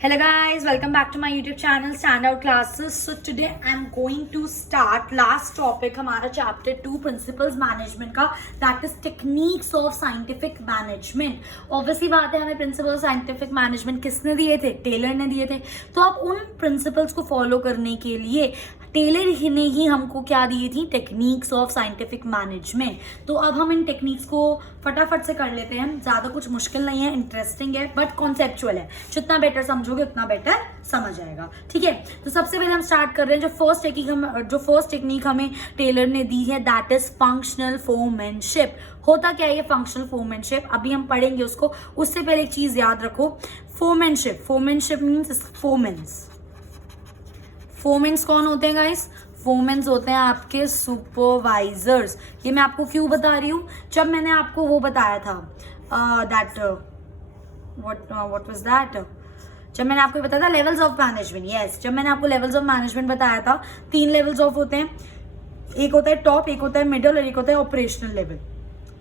Hello guys, welcome back to my YouTube channel Standout Classes. So today I'm going to start last topic हमारा chapter 2 Principles Management का, that is Techniques of Scientific Management. Obviously बात है, हमें Principles of Scientific Management किसने दिए थे? Taylor ने दिए थे. तो अब उन principles को follow करने के लिए टेलर ने ही हमको क्या दिए थी? Techniques of scientific management. तो अब हम इन टेक्निक्स को फटाफट से कर लेते हैं. ज़्यादा कुछ मुश्किल नहीं है, इंटरेस्टिंग है बट कॉन्सेप्चुअल है. जितना बेटर समझोगे उतना बेटर समझ आएगा. ठीक है, तो सबसे पहले हम स्टार्ट कर रहे हैं. जो फर्स्ट टेक्निक हमें टेलर ने दी है, दैट इज फंक्शनल फोरमैनशिप. होता क्या है ये फंक्शनल फोरमैनशिप? अभी हम पढ़ेंगे उसको. उससे पहले एक चीज याद रखो, फोरमैनशिप मीन्स फोरमैन्स. फोरमैन्स कौन होते हैं गाइस? फोरमैन्स होते हैं आपके सुपरवाइजर्स. ये मैं आपको क्यों बता रही हूँ? जब मैंने आपको वो बताया था व्हाट वाज दैट, जब मैंने आपको बताया था लेवल्स ऑफ मैनेजमेंट. यस, जब मैंने आपको लेवल्स ऑफ मैनेजमेंट बताया था, 3 लेवल्स ऑफ होते हैं. एक होता है टॉप, एक होता है मिडिल और एक होता है ऑपरेशनल लेवल.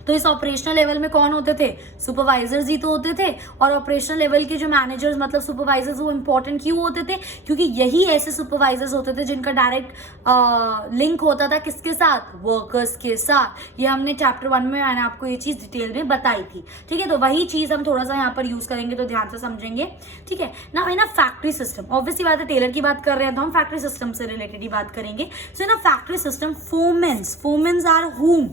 तो इस ऑपरेशनल लेवल में कौन होते थे? सुपरवाइजर्स ही तो होते थे. और ऑपरेशनल लेवल के जो मैनेजर्स मतलब सुपरवाइजर्स, वो इंपॉर्टेंट क्यों होते थे? क्योंकि यही ऐसे सुपरवाइजर्स होते थे जिनका डायरेक्ट लिंक होता था किसके साथ? वर्कर्स के साथ. ये हमने चैप्टर 1 में मैंने आपको ये चीज डिटेल में बताई थी. ठीक है, तो वही चीज हम थोड़ा सा यहाँ पर यूज करेंगे, तो ध्यान से समझेंगे. ठीक है ना. इन फैक्ट्री सिस्टम, ऑब्वियसली बात है, टेलर की बात कर रहे हैं तो हम फैक्ट्री सिस्टम से रिलेटेड ही बात करेंगे. सो इन फैक्ट्री सिस्टम, फोरमैन्स आर हुम?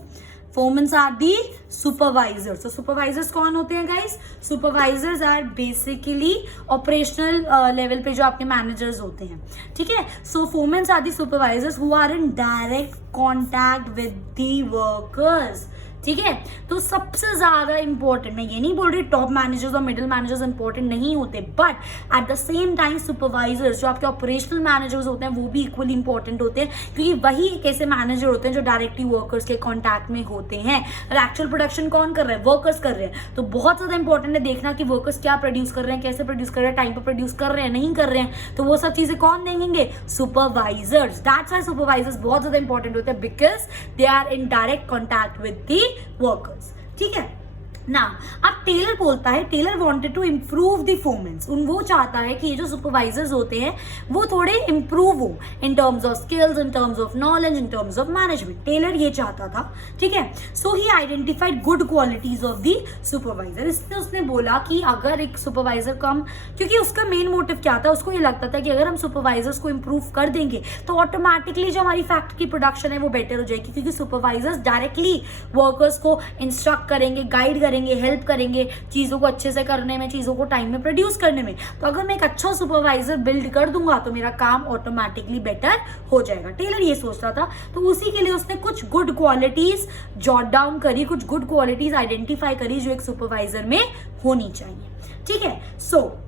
Foremen are the supervisors. So supervisors कौन होते हैं guys? Supervisors are basically operational level पे जो आपके managers होते हैं. ठीक है, so foremen are the supervisors who are in direct contact with the workers. ठीक है, तो सबसे ज्यादा इंपॉर्टेंट, मैं ये नहीं बोल रही टॉप मैनेजर्स और मिडिल मैनेजर्स इंपॉर्टेंट नहीं होते, but at the same time supervisors जो आपके ऑपरेशनल मैनेजर्स होते हैं वो भी इक्वली इंपॉर्टेंट होते हैं, क्योंकि वही एक ऐसे मैनेजर होते हैं जो डायरेक्टली वर्कर्स के कॉन्टैक्ट में होते हैं. और एक्चुअल प्रोडक्शन कौन कर रहा है? वर्कर्स कर रहे हैं. तो बहुत ज्यादा इंपॉर्टेंट है देखना कि वर्कर्स क्या प्रोड्यूस कर रहे हैं, कैसे प्रोड्यूस कर रहे हैं, टाइम पर प्रोड्यूस कर रहे हैं, नहीं कर रहे हैं. तो वो सब चीजें कौन देंगे? सुपरवाइजर्स. दैट्स व्हाई सुपरवाइजर्स बहुत ज्यादा इंपॉर्टेंट होते हैं, because they are in direct contact with the workers. ठीक है ना. अब टेलर बोलता है, Taylor wanted to improve the foreman's. वो चाहता है कि ये जो सुपरवाइजर्स होते हैं वो थोड़े इम्प्रूव हो in terms of skills, in terms of knowledge, in terms of management. Taylor ये चाहता था. ठीक है, so he identified good qualities of the supervisor. इसलिए उसने बोला कि अगर एक सुपरवाइजर कम, क्योंकि उसका मेन मोटिव क्या था, उसको ये लगता था कि अगर हम सुपरवाइजर्स को इम्प्रूव कर देंगे तो ऑटोमेटिकली जो हमारी फैक्ट्री की प्रोडक्शन है वो बेटर हो जाएगी, क्योंकि सुपरवाइजर्स डायरेक्टली वर्कर्स को इंस्ट्रक्ट करेंगे, गाइड करेंगे, हेल्प करेंगे चीजों को अच्छे से करने में, चीजों को टाइम में प्रोड्यूस करने में. तो अगर मैं एक अच्छा सुपरवाइजर बिल्ड कर दूंगा तो मेरा काम ऑटोमेटिकली बेटर हो जाएगा. टेलर ये सोच रहा था, तो उसी के लिए उसने कुछ गुड क्वालिटीज जॉट डाउन करी, कुछ गुड क्वालिटीज आइडेंटिफाई करी जो एक सुपरवाइजर में होनी चाहिए. ठीक है, so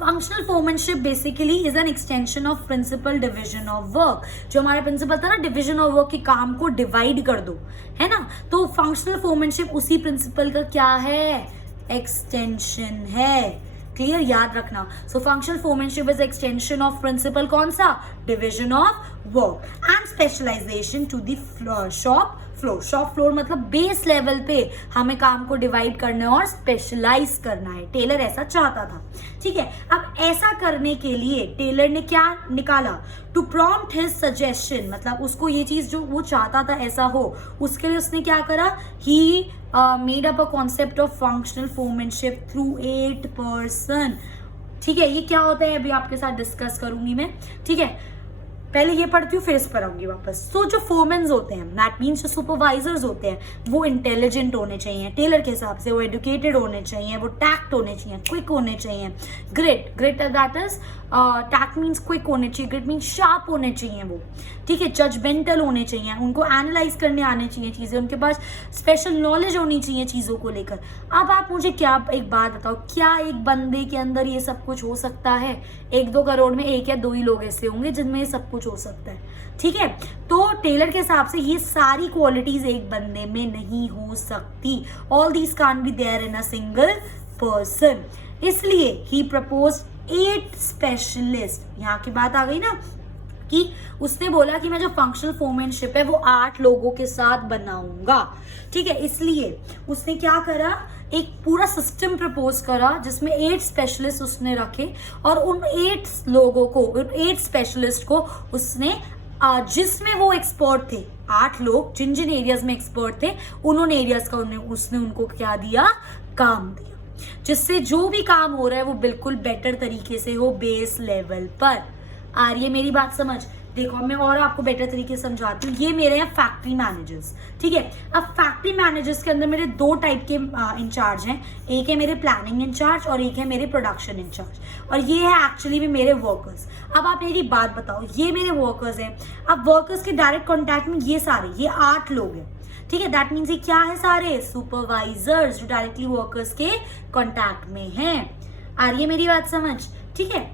functional foremanship basically is an extension of principle division of work. जो हमारा प्रिंसिपल था ना, डिवीजन ऑफ वर्क, की काम को डिवाइड कर दो, है ना. तो फंक्शनल फोरमैनशिप उसी प्रिंसिपल का क्या है? एक्सटेंशन है. क्लियर, याद रखना. So functional foremanship is extension of principle कौन सा? Division of work and specialisation to the shop floor. Shop floor मतलब बेस लेवल पे हमें काम को डिवाइड करना है और स्पेशलाइज करना है. टेलर ऐसा चाहता था. ठीक है, अब ऐसा करने के लिए टेलर ने क्या निकाला? टू प्रॉम्प्ट हिज सजेशन, मतलब उसको ये चीज जो वो चाहता था ऐसा हो, उसके लिए उसने क्या करा? He made up a concept of functional foremanship through 8 person. ठीक है, ये क्या होता है अभी आपके साथ डिस्कस करूंगी मैं. ठीक है, पहले ये पढ़ती हूँ फिर इस पर आऊंगी वापस. तो जो फोरमैन्स होते हैं, दैट मीन्स जो सुपरवाइजर्स होते हैं, वो इंटेलिजेंट होने चाहिए टेलर के हिसाब से, वो एजुकेटेड होने चाहिए, वो टैक्ट होने चाहिए, क्विक होने चाहिए. Great that is tact means quick होने चाहिए, ग्रेट मीन्स शार्प होने चाहिए वो. ठीक है, जजमेंटल होने चाहिए, उनको एनालाइज करने आने चाहिए चीजें, उनके पास स्पेशल नॉलेज होनी चाहिए चीजों को लेकर. अब आप मुझे क्या एक बात बताओ, क्या एक बंदे के अंदर ये सब कुछ हो सकता है? 1-2 करोड़ में 1 या 2 ही लोग ऐसे होंगे जिनमें ये सब कुछ हो सकता है. ठीक है, तो टेलर के हिसाब से ये सारी क्वालिटीज एक बंदे में नहीं हो सकती. All these can't be there in a single person. इसलिए ही प्रपोज 8 स्पेशलिस्ट. यहाँ की बात आ गई ना कि उसने बोला कि मैं जो फंक्शनल फोरमैनशिप है वो 8 लोगों के साथ बनाऊंगा. ठीक है, इसलिए उसने क्या करा एक पूरा सिस्टम प्रपोज करा जिसमें 8 स्पेशलिस्ट उसने रखे और उन 8 लोगों को, उन 8 स्पेशलिस्ट को उसने जिसमें वो एक्सपर्ट थे, 8 लोग जिन जिन एरियाज में एक्सपर्ट थे उन्होंने एरियाज का उसने उनको क्या दिया, काम दिया, जिससे जो भी काम हो रहा है वो बिल्कुल बेटर तरीके से हो बेस लेवल पर। आ रही है मेरी बात समझ? देखो मैं और आपको बेटर तरीके से समझाती हूँ। ये मेरे हैं फैक्ट्री मैनेजर्स, ठीक है। अब फैक्ट्री मैनेजर्स के अंदर मेरे 2 टाइप के इंचार्ज हैं, एक है मेरे प्लानिंग इंचार्ज और एक है मेरे प्रोडक्शन इंचार्ज, और ये है एक्चुअली में मेरे वर्कर्स। अब आप मेरी बात बताओ, ये मेरे वर्कर्स हैं। अब वर्कर्स के डायरेक्ट कॉन्टैक्ट में ये 8 लोग हैं, ठीक है। दैट मीन्स ये क्या है, सारे सुपरवाइजर्स जो डायरेक्टली वर्कर्स के कॉन्टैक्ट में हैं। आ रही है मेरी बात समझ? ठीक है।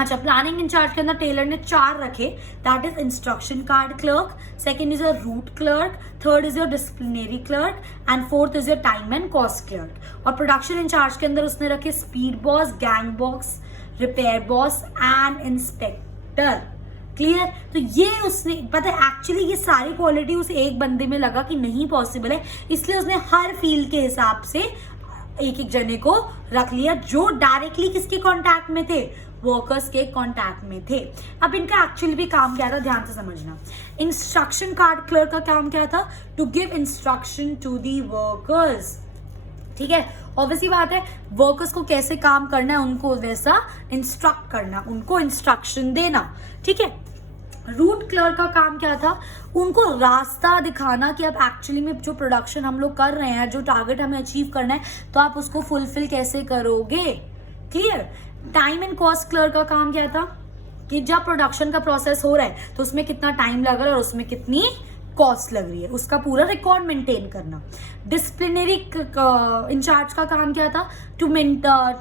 अच्छा, प्लानिंग इंचार्ज के अंदर टेलर ने 4 रखे, that is instruction card clerk, second is your root clerk, third is your disciplinary clerk and fourth is your time and cost clerk. और प्रोडक्शन इंचार्ज के अंदर उसने रखे speed boss, gang boss, repair boss and inspector. Clear? तो ये उसने, पता है एक्चुअली ये सारी क्वालिटी उस एक बंदे में लगा कि नहीं पॉसिबल है, इसलिए उसने हर फील्ड के हिसाब से एक एक जने को रख लिया जो डायरेक्टली किसके कांटेक्ट में थे, वर्कर्स के कांटेक्ट में थे। अब इनका एक्चुअली भी काम क्या था, ध्यान से समझना। इंस्ट्रक्शन कार्ड क्लर्क का काम क्या था, to give instruction to the workers, ठीक है। ऑब्वियसली बात है, वर्कर्स को कैसे काम करना है उनको वैसा इंस्ट्रक्ट करना, उनको इंस्ट्रक्शन देना, ठीक है। रूट क्लर्क का काम क्या था, उनको रास्ता दिखाना कि अब एक्चुअली में जो प्रोडक्शन हम लोग कर रहे हैं, जो टारगेट हमें अचीव करना है, तो आप उसको फुलफिल कैसे करोगे। Clear? Time and cost clerk का काम क्या था कि जब प्रोडक्शन का प्रोसेस हो रहा है तो उसमें कितना टाइम लग रहा है और उसमें कितनी कॉस्ट लग रही है, उसका पूरा रिकॉर्ड मेंटेन करना। डिसिप्लिनरी इंचार्ज का काम क्या था, to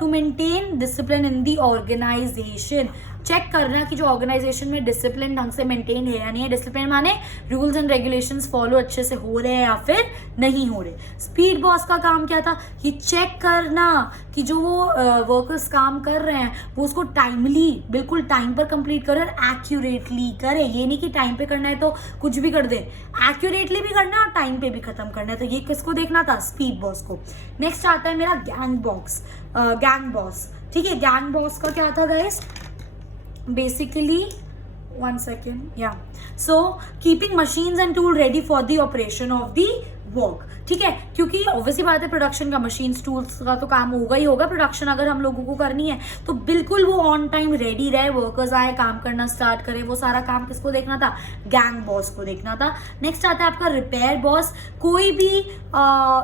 maintain discipline in the organisation, check करना कि जो ऑर्गेनाइजेशन में डिसिप्लिन ढंग से मेंटेन है या नहीं है। डिसिप्लिन माने रूल्स एंड रेगुलेशंस फॉलो अच्छे से हो रहे हैं या फिर नहीं हो रहे। स्पीड बॉस का काम क्या था, ये चेक करना कि जो वो वर्कर्स काम कर रहे हैं वो उसको टाइमली, बिल्कुल टाइम पर कंप्लीट करे और एक्यूरेटली करे। ये नहीं कि टाइम पे करना है तो कुछ भी कर दे, एक्यूरेटली भी करना है और टाइम पे भी खत्म करना है। तो ये किसको देखना था, स्पीड बॉस को। नेक्स्ट आता है मेरा गैंग बॉस, ठीक है। गैंग बॉस का क्या था guys, basically 1 second, yeah, so keeping machines and tool ready for the operation of the work, ठीक है। क्योंकि ऑब्वियसली बात है, प्रोडक्शन का मशीन्स टूल्स का तो काम होगा ही होगा। प्रोडक्शन अगर हम लोगों को करनी है तो बिल्कुल वो ऑन टाइम रेडी रहे, वर्कर्स आए, काम करना स्टार्ट करे। वो सारा काम किसको देखना था, गैंग बॉस को देखना था। नेक्स्ट आता है आपका रिपेयर बॉस। कोई भी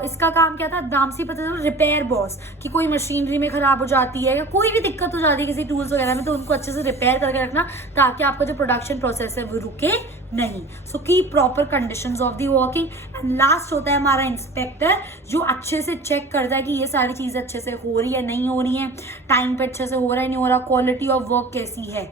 इसका काम क्या था, नाम से पता चला, रिपेयर बॉस, कि कोई मशीनरी में खराब हो जाती है या कोई भी दिक्कत हो जाती है किसी टूल्स वगैरह में, तो उनको अच्छे से रिपेयर करके रखना ताकि आपका जो प्रोडक्शन प्रोसेस है वो रुके नहीं। So keep proper conditions of the working. And last होता है हमारा इंस्पेक्टर, जो अच्छे से चेक करता है कि ये सारी चीजें अच्छे से हो रही है नहीं हो रही है, टाइम पे अच्छे से हो रहा है नहीं हो रहा, क्वालिटी ऑफ वर्क कैसी है।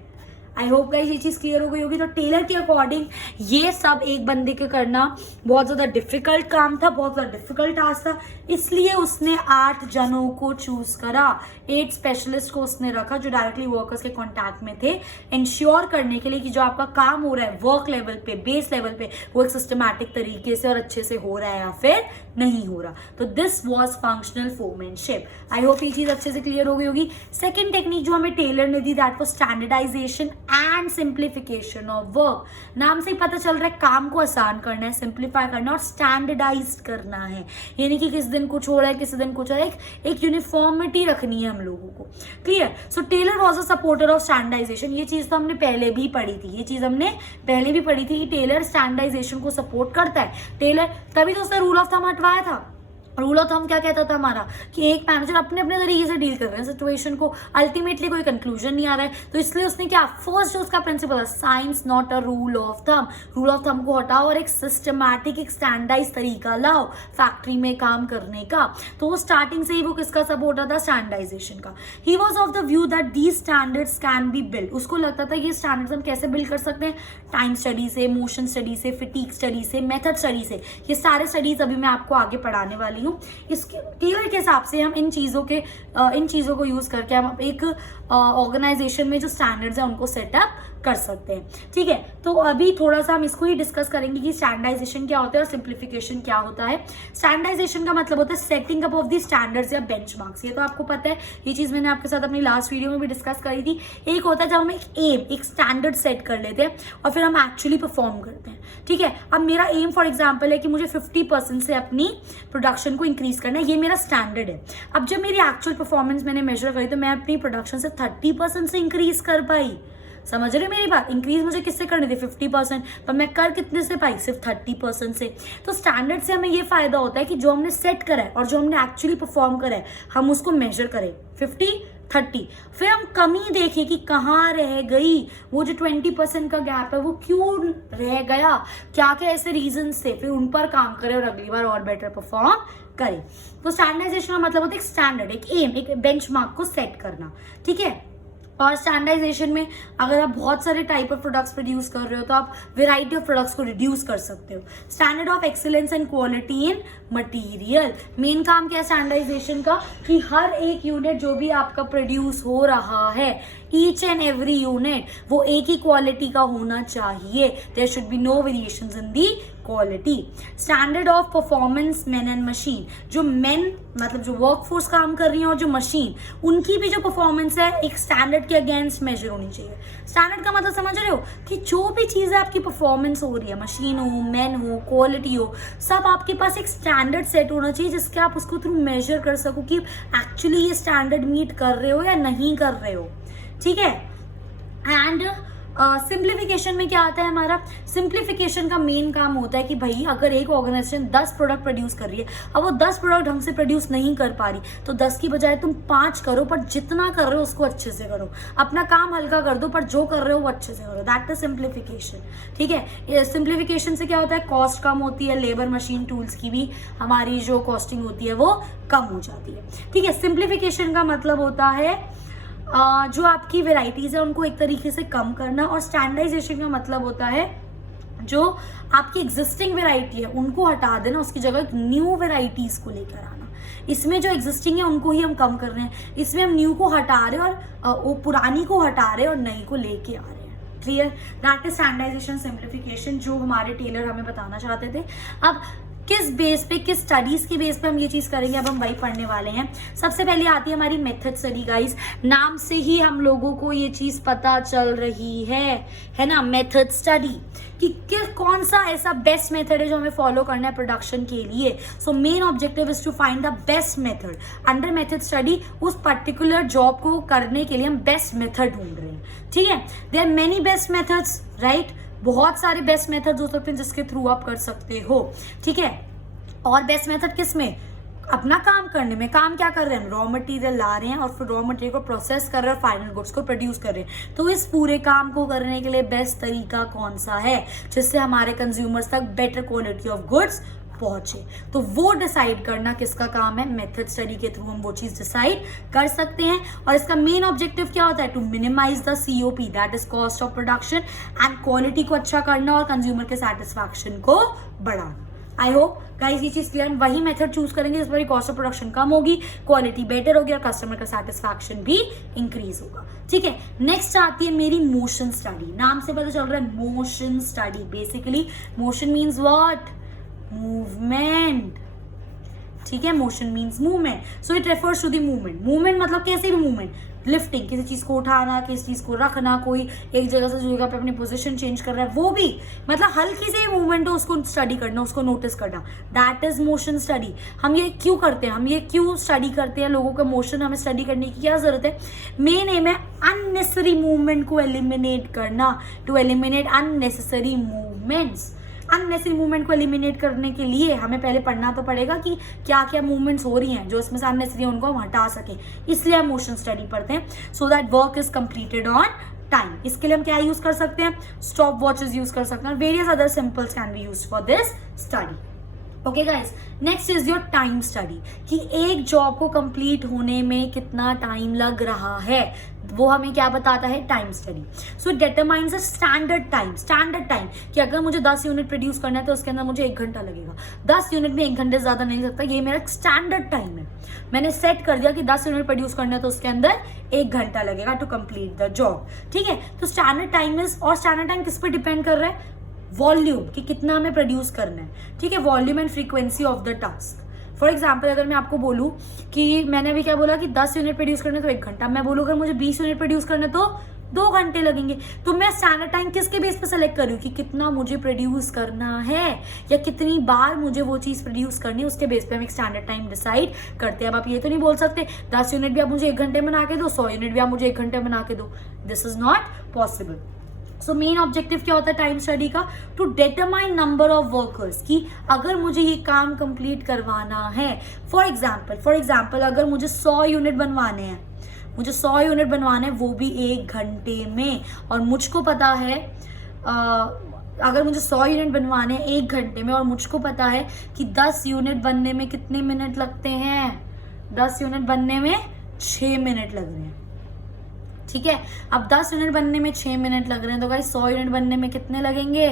आई होप गाइस ये चीज क्लियर हो गई होगी। तो टेलर के अकॉर्डिंग ये सब एक बंदे के करना बहुत ज्यादा डिफिकल्ट काम था, बहुत ज्यादा डिफिकल्ट टास्क था, इसलिए उसने 8 जनों को चूज करा, 8 स्पेशलिस्ट को उसने रखा जो डायरेक्टली वर्कर्स के कॉन्टैक्ट में थे, इंश्योर करने के लिए कि जो आपका काम हो रहा है वर्क लेवल पे, बेस लेवल पे, वो एक सिस्टमैटिक तरीके से और अच्छे से हो रहा है या फिर नहीं हो रहा। तो this was functional foremanship. I hope ये चीज अच्छे से क्लियर हो गई होगी। सेकेंड टेक्निक जो हमें टेलर ने दी, that was standardisation and simplification of work. नाम से ही पता चल रहा है काम को आसान करना है, सिंप्लीफाई करना और स्टैंडर्डाइज करना है। यानी कि किसी दिन कुछ हो रहा है, किसी दिन कुछ हो रहा है, एक यूनिफॉर्मिटी रखनी है हम लोगों को। Clear? So Taylor was a supporter of standardisation. ये चीज तो हमने पहले भी पढ़ी थी, कि टेलर स्टैंडर्डाइजेशन को सपोर्ट करता है। टेलर तभी तो उसने रूल ऑफ थंब हटवाया था। रूल ऑफ थंब क्या कहता था हमारा, कि एक मैनेजर अपने अपने तरीके से डील कर रहे हैं सिचुएशन को, अल्टीमेटली कोई कंक्लूजन नहीं आ रहा है, तो इसलिए उसने क्या, फर्स्ट जो उसका प्रिंसिपल है, science not a rule of thumb, rule of thumb को हटाओ और एक सिस्टमैटिक, एक स्टैंडर्डाइज तरीका लाओ फैक्ट्री में काम करने का। तो वो स्टार्टिंग से ही वो किसका सपोर्टर था, स्टैंडर्डाइजेशन का। He was of the view that these standards can be build. उसको लगता था ये स्टैंडर्ड्स हम कैसे बिल्ड कर सकते हैं, टाइम स्टडी से, मोशन स्टडी से, फिटीक स्टडी से, मेथड स्टडी से। ये सारे स्टडीज अभी मैं आपको आगे पढ़ाने वाली हूँ। हूँ। इसके टेलर के हिसाब से हम इन चीज़ों को यूज़ करके हम एक ऑर्गेनाइजेशन में जो स्टैंडर्ड्स हैं उनको सेटअप कर सकते हैं। ठीक है, तो अभी थोड़ा सा हम इसको ही डिस्कस करेंगे कि स्टैंडर्डाइजेशन क्या होता है और सिंप्लीफिकेशन क्या होता है। स्टैंडर्डाइजेशन का मतलब होता है setting up of the standards या बेंचमार्क्स। ये तो आपको पता है, ये चीज़ मैंने आपके साथ अपनी लास्ट वीडियो में भी डिस्कस करी थी। एक होता है जब हम एक स्टैंडर्ड सेट कर लेते हैं और फिर हम एक्चुअली परफॉर्म करते हैं। ठीक है, अब मेरा एम फॉर एग्जाम्पल है कि मुझे 50% से अपनी प्रोडक्शन को इंक्रीज करना है, ये मेरा स्टैंडर्ड है। अब जब मेरी एक्चुअल परफॉर्मेंस मैंने मेजर करी तो मैं अपनी प्रोडक्शन से 30% से इंक्रीज कर पाई। समझ रहे मेरी बात? इंक्रीज मुझे किससे करनी थी? 50%, पर मैं कर कितने से पाई? सिर्फ 30% से। तो स्टैंडर्ड से हमें ये फायदा होता है कि जो हमने सेट करा है और जो हमने एक्चुअली परफॉर्म करा है हम उसको मेजर करें 50-30, फिर हम कमी देखें कि कहाँ रह गई, वो जो 20% का गैप है वो क्यों रह गया, क्या क्या ऐसे रीजंस थे, फिर उन पर काम करें और अगली बार और बेटर परफॉर्म करें। तो स्टैंडर्डाइजेशन का मतलब होता है एक स्टैंडर्ड, एक एम, एक बेंचमार्क को सेट करना। ठीक है, और स्टैंडर्डाइजेशन में अगर आप बहुत सारे टाइप ऑफ प्रोडक्ट्स प्रोड्यूस कर रहे हो तो आप वेराइटी ऑफ प्रोडक्ट्स को रिड्यूस कर सकते हो। Standard of excellence and quality in material, main काम क्या है स्टैंडर्डाइजेशन का कि हर एक यूनिट जो भी आपका प्रोड्यूस हो रहा है, ईच एंड एवरी यूनिट वो एक ही क्वालिटी का होना चाहिए। There should be no variations in the quality. Standard of performance man and machine, जो मैन मतलब जो वर्कफोर्स काम कर रही है और जो मशीन, उनकी भी जो परफॉर्मेंस है एक स्टैंडर्ड के अगेंस्ट मेजर होनी चाहिए। स्टैंडर्ड का मतलब समझ रहे हो कि जो भी चीज़ें आपकी परफॉर्मेंस हो रही है, मशीन हो, मैन हो, क्वालिटी हो, सब आपके पास एक स्टैंडर्ड सेट होना चाहिए जिसके आप उसको थ्रू मेजर कर सको कि एक्चुअली ये स्टैंडर्ड मीट कर रहे हो या नहीं कर रहे हो। ठीक है, एंड सिंप्लीफिकेशन में क्या आता है हमारा? सिंप्लीफिकेशन का मेन काम होता है कि भाई अगर एक ऑर्गेनाइजेशन 10 प्रोडक्ट प्रोड्यूस कर रही है, अब वो 10 प्रोडक्ट ढंग से प्रोड्यूस नहीं कर पा रही, तो 10 की बजाय तुम 5 करो, पर जितना कर रहे हो उसको अच्छे से करो। अपना काम हल्का कर दो पर जो कर रहे हो वो अच्छे से करो। That is simplification. ठीक है, सिंप्लीफिकेशन से क्या होता है? कॉस्ट कम होती है, लेबर, मशीन, टूल्स की भी हमारी जो कॉस्टिंग होती है वो कम हो जाती है। ठीक है, सिंप्लीफिकेशन का मतलब होता है जो आपकी वेराइटीज़ है उनको एक तरीके से कम करना, और स्टैंडर्डाइजेशन का मतलब होता है जो आपकी एग्जिस्टिंग वेराइटी है उनको हटा देना, उसकी जगह न्यू वेराइटीज़ को लेकर आना। इसमें जो एग्जिस्टिंग है उनको ही हम कम कर रहे हैं, इसमें हम न्यू को हटा रहे हैं और वो पुरानी को हटा रहे हैं और नई को लेके आ रहे हैं। Clear? That is standardisation simplification जो हमारे टेलर हमें बताना चाहते थे। अब किस बेस पे, किस स्टडीज के बेस पे हम ये चीज़ करेंगे, अब हम वही पढ़ने वाले हैं। सबसे पहले आती है हमारी मेथड स्टडी गाइस। नाम से ही हम लोगों को ये चीज़ पता चल रही है ना, मेथड स्टडी, कि कौन सा ऐसा बेस्ट मेथड है जो हमें फॉलो करना है प्रोडक्शन के लिए। So main objective is to find the best method. Under method study उस पर्टिकुलर जॉब को करने के लिए हम बेस्ट मेथड ढूंढ रहे हैं। ठीक है, there are many best methods, right? बहुत सारे बेस्ट मेथड्स हो सकते हैं जिसके थ्रू आप कर सकते हो। ठीक है, और बेस्ट मेथड किस में? अपना काम करने में। काम क्या कर रहे हैं हम? रॉ मटेरियल ला रहे हैं और फिर रॉ मटेरियल को प्रोसेस कर रहे हैं और फाइनल गुड्स को प्रोड्यूस कर रहे हैं। तो इस पूरे काम को करने के लिए बेस्ट तरीका कौन सा है जिससे हमारे कंज्यूमर्स तक बेटर क्वालिटी ऑफ गुड्स पहुंचे? तो वो डिसाइड करना किसका काम है? मेथड स्टडी के थ्रू हम वो चीज डिसाइड कर सकते हैं। और इसका मेन ऑब्जेक्टिव क्या होता है? To minimise the COP, that is cost of production, and quality को अच्छा करना और कंज्यूमर के सेटिस्फैक्शन को बढ़ाना। आई होप गाइस ये चीज क्लियर। वही मेथड चूज करेंगे जिस पर कॉस्ट ऑफ प्रोडक्शन कम होगी, क्वालिटी बेटर होगी और कस्टमर का सेटिस्फैक्शन भी इंक्रीज होगा। ठीक है, नेक्स्ट आती है मेरी मोशन स्टडी। नाम से पता चल रहा है motion study. Basically motion means what? Movement. ठीक है, motion means movement, so it refers to the movement. Movement मतलब कैसे भी मूवमेंट, लिफ्टिंग, किसी चीज को उठाना, किसी चीज को रखना, कोई एक जगह से दूसरी जगह पे अपनी पोजीशन चेंज कर रहा है, वो भी मतलब हल्की से मूवमेंट हो उसको स्टडी करना, उसको नोटिस करना, दैट इज मोशन स्टडी। हम ये क्यों करते हैं? हम ये क्यों स्टडी करते हैं? लोगों का मोशन हमें स्टडी करने की क्या जरूरत है? मेन एम है अननेसेसरी मूवमेंट को एलिमिनेट करना, to eliminate unnecessary movements. Unnecessary movement को एलिमिनेट करने के लिए हमें पहले पढ़ना तो पड़ेगा कि क्या क्या मूवमेंट्स हो रही हैं जो इसमें से अननेसेसरी है, उनको हम हटा सकें। इसलिए हम मोशन स्टडी पढ़ते हैं, so that work is completed on time. इसके लिए हम क्या यूज कर सकते हैं? स्टॉप वॉचेस यूज कर सकते हैं, various other symbols can be used for this study. Okay guys, next is your time study, कि एक जॉब को कंप्लीट होने में कितना टाइम लग रहा है। वो हमें क्या बताता है, time study. So determines a standard time कि अगर मुझे 10 यूनिट प्रोड्यूस करना है तो उसके अंदर मुझे 1 घंटा लगेगा। 10 यूनिट में 1 घंटे से ज़्यादा नहीं सकता, ये मेरा स्टैंडर्ड टाइम है। मैंने सेट कर दिया कि 10 यूनिट प्रोड्यूस करना है तो उसके अंदर 1 घंटा लगेगा टू कंप्लीट द जॉब, ठीक है। तो स्टैंडर्ड टाइम इज, और स्टैंडर्ड टाइम किस पर डिपेंड कर रहा है, वॉल्यूम, कि कितना हमें प्रोड्यूस करना है, ठीक है, volume and frequency of the task. For example अगर मैं आपको बोलूँ कि मैंने अभी क्या बोला कि 10 यूनिट प्रोड्यूस करने तो 1 घंटा, मैं बोलूँ अगर मुझे 20 यूनिट प्रोड्यूस करने तो 2 घंटे लगेंगे। तो मैं स्टैंडर्ड टाइम किसके बेस पे सेलेक्ट कर रही हूँ कि कितना मुझे प्रोड्यूस करना है या कितनी बार मुझे वो चीज़ प्रोड्यूस करनी है, उसके बेस पे हम एक स्टैंडर्ड टाइम डिसाइड करते हैं। अब आप ये तो नहीं बोल सकते 10 यूनिट भी आप मुझे 1 घंटे बना के दो, 100 यूनिट भी आप मुझे 1 घंटे बना के दो, this is not possible. So main objective क्या होता है टाइम स्टडी का, to determine number of workers, कि अगर मुझे ये काम कंप्लीट करवाना है, फॉर एग्जाम्पल अगर मुझे 100 यूनिट बनवाने हैं, मुझे 100 यूनिट बनवाने हैं, वो भी 1 घंटे में, और मुझको पता है अगर मुझे 100 यूनिट बनवाने हैं 1 घंटे में, और मुझको पता है कि 10 यूनिट बनने में कितने मिनट लगते हैं, 10 यूनिट बनने में 6 मिनट लग रहे हैं, ठीक है। अब 10 यूनिट बनने में 6 मिनट लग रहे हैं, तो भाई 100 यूनिट बनने में कितने लगेंगे,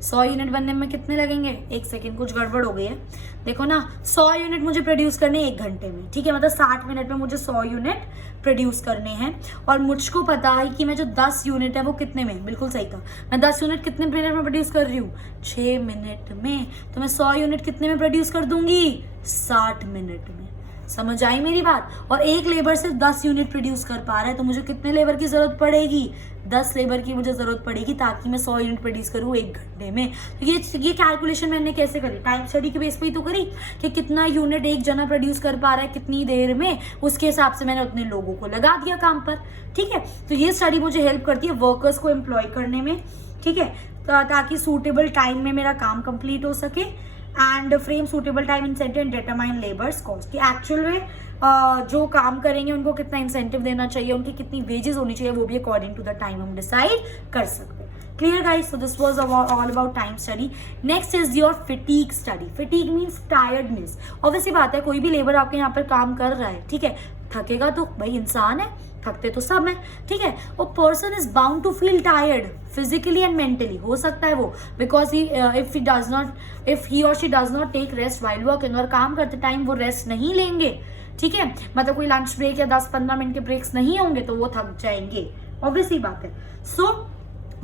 100 यूनिट बनने में कितने लगेंगे, 1 सेकेंड, कुछ गड़बड़ हो गई है, देखो ना, 100 यूनिट मुझे प्रोड्यूस करने 1 घंटे में, ठीक है, मतलब 60 मिनट में मुझे 100 यूनिट प्रोड्यूस करने हैं, और मुझको पता है कि मैं जो 10 यूनिट है वो कितने में, बिल्कुल सही था, मैं 10 यूनिट कितने मिनट में प्रोड्यूस कर रही हूँ, 6 मिनट में, तो मैं 100 यूनिट कितने में प्रोड्यूस कर दूंगी, 60 मिनट में। समझ आई मेरी बात। और एक लेबर सिर्फ 10 यूनिट प्रोड्यूस कर पा रहा है, तो मुझे कितने लेबर की जरूरत पड़ेगी, 10 लेबर की मुझे जरूरत पड़ेगी ताकि मैं 100 यूनिट प्रोड्यूस करूँ 1 घंटे में। तो ये कैलकुलेशन मैंने कैसे करी, टाइम स्टडी के बेस पे ही तो करी कि कितना यूनिट एक जना प्रोड्यूस कर पा रहा है कितनी देर में, उसके हिसाब से मैंने उतने लोगों को लगा दिया काम पर, ठीक है। तो ये स्टडी मुझे हेल्प करती है वर्कर्स को एम्प्लॉय करने में, ठीक है, ताकि सूटेबल टाइम में मेरा काम कंप्लीट हो सके, and frame suitable time incentive and determine labours cost, कि एक्चुअल में जो काम करेंगे उनको कितना इंसेंटिव देना चाहिए, उनकी कितनी वेजेस होनी चाहिए, वो भी अकॉर्डिंग टू द टाइम हम डिसाइड कर सकते हैं। Clear guys, so this was all about time study. Next is your फिटीग study. फिटीग means tiredness. Obviously बात है, कोई भी लेबर आपके यहाँ पर काम कर रहा है, ठीक है, थकेगा तो, भाई इंसान है, थकते तो सब है, ठीक है। वो person is bound to feel tired physically and mentally, हो सकता है वो, because if he or she does not take rest while working, और काम करते टाइम वो रेस्ट नहीं लेंगे, ठीक है, मतलब कोई लंच ब्रेक या 10-15 मिनट के ब्रेक्स नहीं होंगे तो वो थक जाएंगे, ऑब्वियसली बात है। So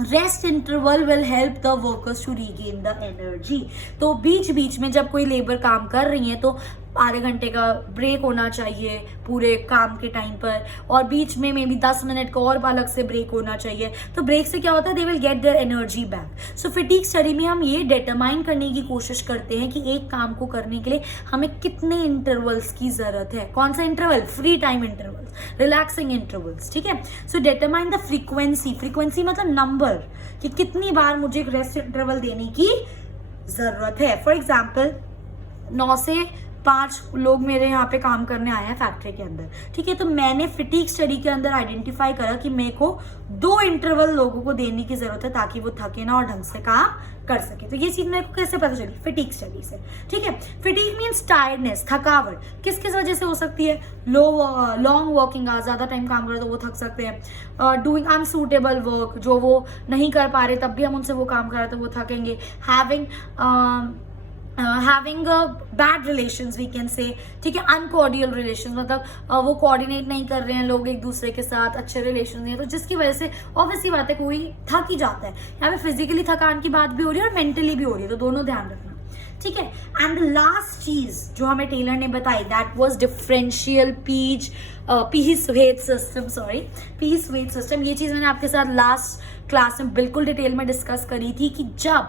rest interval will help the workers to regain the energy. तो बीच बीच में जब कोई लेबर काम कर रही है तो आधे घंटे का ब्रेक होना चाहिए पूरे काम के टाइम पर, और बीच में मे बी 10 मिनट का और अलग से ब्रेक होना चाहिए। तो ब्रेक से क्या होता है, they will get their energy back. So फिटीग study में हम ये डिटरमाइन करने की कोशिश करते हैं कि एक काम को करने के लिए हमें कितने इंटरवल्स की जरूरत है। कौन सा interval, free time intervals, relaxing intervals, ठीक है। सो डिटरमाइन द फ्रीक्वेंसी, फ्रीक्वेंसी मतलब नंबर, कि कितनी बार मुझे एक रेस्ट इंटरवल देने की जरूरत है। फॉर एग्जाम्पल 9 से 5 लोग मेरे यहाँ पे काम करने आए हैं फैक्ट्री के अंदर, ठीक है, तो मैंने फिटीग स्टडी के अंदर आइडेंटिफाई करा कि मेरे को 2 इंटरवल लोगों को देने की जरूरत है ताकि वो थके ना और ढंग से काम कर सके। तो ये चीज मेरे को कैसे पता चली, फिटीग स्टडी से, ठीक है। फिटीग मीन्स टायर्डनेस, थकावट, किस किस वजह से हो सकती है, लॉन्ग वर्किंग आवर्स, ज्यादा टाइम काम करे तो वो थक सकते हैं, डूइंग अनसूटेबल वर्क, जो वो नहीं कर पा रहे तब भी हम उनसे वो काम कर रहे तो वो थकेंगे, having bad relations we can say, ठीक है, uncordial relations, मतलब वो कोऑर्डिनेट नहीं कर रहे हैं लोग एक दूसरे के साथ, अच्छे रिलेशन नहीं है, तो जिसकी वजह से ऑब्वियसली बात है कोई थक ही जाता है। यहाँ पे फिजिकली थकान की बात भी हो रही है और मेंटली भी हो रही है, तो दोनों ध्यान रखना, ठीक है। एंड लास्ट चीज जो हमें टेलर ने बताई, that was differential piece weight system. ये चीज मैंने आपके साथ लास्ट क्लास में बिल्कुल डिटेल में डिस्कस करी थी कि जब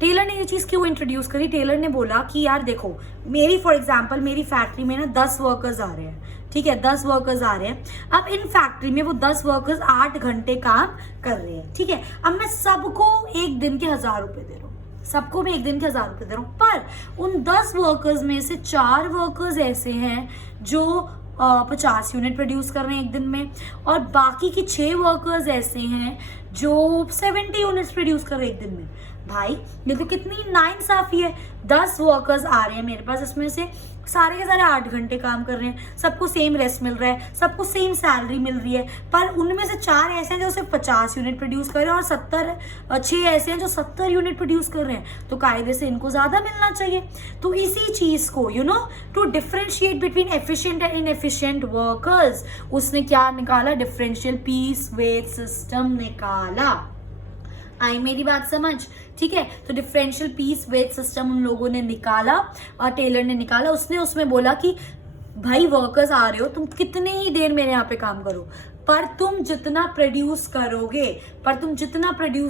टेलर ने ये चीज़ क्यों इंट्रोड्यूस करी। टेलर ने बोला कि यार देखो, मेरी फॉर एग्जांपल मेरी फैक्ट्री में ना 10 वर्कर्स आ रहे हैं, ठीक है, 10 वर्कर्स आ रहे हैं। अब इन फैक्ट्री में वो 10 वर्कर्स 8 घंटे काम कर रहे हैं, ठीक है। अब मैं सबको एक दिन के 1000 रुपए दे रहा हूँ, सबको मैं एक दिन के 1000 रुपए दे रहा हूँ, पर उन 10 वर्कर्स में से 4 वर्कर्स ऐसे हैं जो 50 यूनिट प्रोड्यूस कर रहे हैं एक दिन में, और बाकी की 6 वर्कर्स ऐसे हैं जो 70 यूनिट्स प्रोड्यूस कर रहे हैं एक दिन में। भाई ये तो कितनी नाइंसाफी है। 10 वर्कर्स आ रहे हैं मेरे पास, इसमें से सारे के सारे 8 घंटे काम कर रहे हैं, सबको सेम रेस्ट मिल रहा है, सबको सेम सैलरी मिल रही है, पर उनमें से 4 ऐसे हैं जो सिर्फ 50 यूनिट प्रोड्यूस कर रहे हैं और 6 ऐसे हैं जो 70 यूनिट प्रोड्यूस कर रहे हैं, तो कायदे से इनको ज़्यादा मिलना चाहिए। तो इसी चीज़ को to differentiate between efficient and inefficient workers, उसने क्या निकाला, डिफरेंशियल पीस वेज सिस्टम निकाला। आई मेरी बात समझ, ठीक है। तो डिफरेंशियल पीस वेज सिस्टम उन लोगों ने निकाला और टेलर ने निकाला। उसने उसमें बोला कि भाई वर्कर्स आ रहे हो, तुम कितनी ही देर मेरे यहाँ पे काम करो, पर तुम जितना प्रोड्यूस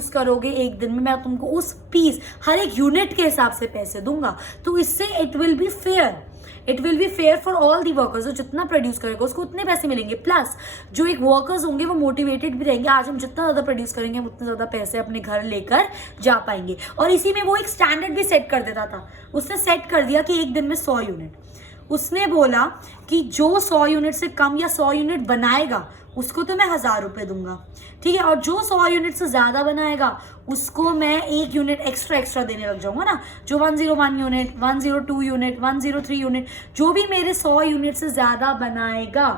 करोगे एक दिन में, मैं तुमको उस पीस हर एक यूनिट के हिसाब से पैसे दूंगा। तो इससे it will be fair for all the workers. जो जितना प्रोड्यूस करेगा उसको उतने पैसे मिलेंगे, प्लस जो एक वर्कर्स होंगे वो मोटिवेटेड भी रहेंगे। आज हम जितना ज़्यादा प्रोड्यूस करेंगे उतना ज़्यादा पैसे अपने घर लेकर जा पाएंगे। और इसी में वो एक स्टैंडर्ड भी सेट कर देता था। उसने सेट कर दिया कि एक दिन में 100 यूनिट। उसने बोला कि जो 100 यूनिट से कम या 100 यूनिट बनाएगा उसको तो मैं 1000 रुपये दूंगा, ठीक है। और जो 100 यूनिट से ज़्यादा बनाएगा उसको मैं 1 यूनिट एक्स्ट्रा देने लग जाऊंगा ना। जो 101 यूनिट, 102 यूनिट, 103 यूनिट, जो भी मेरे 100 यूनिट से ज़्यादा बनाएगा,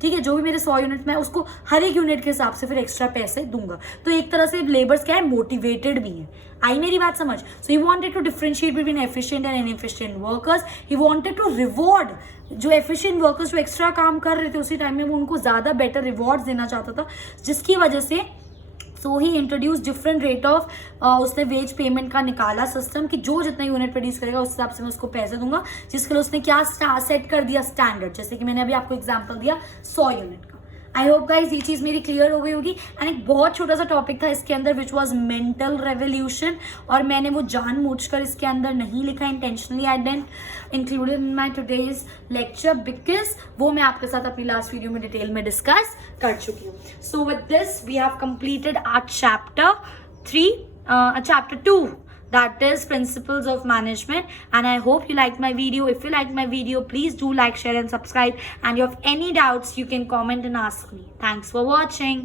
ठीक है, जो भी मेरे 100 यूनिट, मैं उसको हर एक यूनिट के हिसाब से फिर एक्स्ट्रा पैसे दूंगा। तो एक तरह से लेबर्स क्या है, मोटिवेटेड भी है। आई मेरी बात समझ। So he wanted to differentiate between efficient and inefficient workers. He wanted to reward जो एफिशिएंट वर्कर्स जो एक्स्ट्रा काम कर रहे थे उसी टाइम में, वो उनको ज़्यादा बेटर रिवॉर्ड्स देना चाहता था, जिसकी वजह से सो ही इंट्रोड्यूस डिफरेंट रेट ऑफ, उसने वेज पेमेंट का निकाला सिस्टम कि जो जितना यूनिट प्रोड्यूस करेगा उस हिसाब से मैं उसको पैसे दूंगा। जिसके लिए उसने क्या सेट कर दिया, स्टैंडर्ड। जैसे कि मैंने अभी आपको एग्जांपल दिया 100 यूनिट का। आई होप गाइज ये चीज़ मेरी क्लियर हो गई होगी। एंड एक बहुत छोटा सा टॉपिक था इसके अंदर विच वॉज मेंटल रेवोल्यूशन, और मैंने वो जानबूझकर इसके अंदर नहीं लिखा, intentionally I didn't include in my today's lecture, because वो मैं आपके साथ अपनी लास्ट वीडियो में डिटेल में डिस्कस कर चुकी हूँ। So with this we have completed our chapter 2, that is principles of management, and I hope you liked my video. If you liked my video, please do like, share and subscribe, and if you have any doubts you can comment and ask me. Thanks for watching.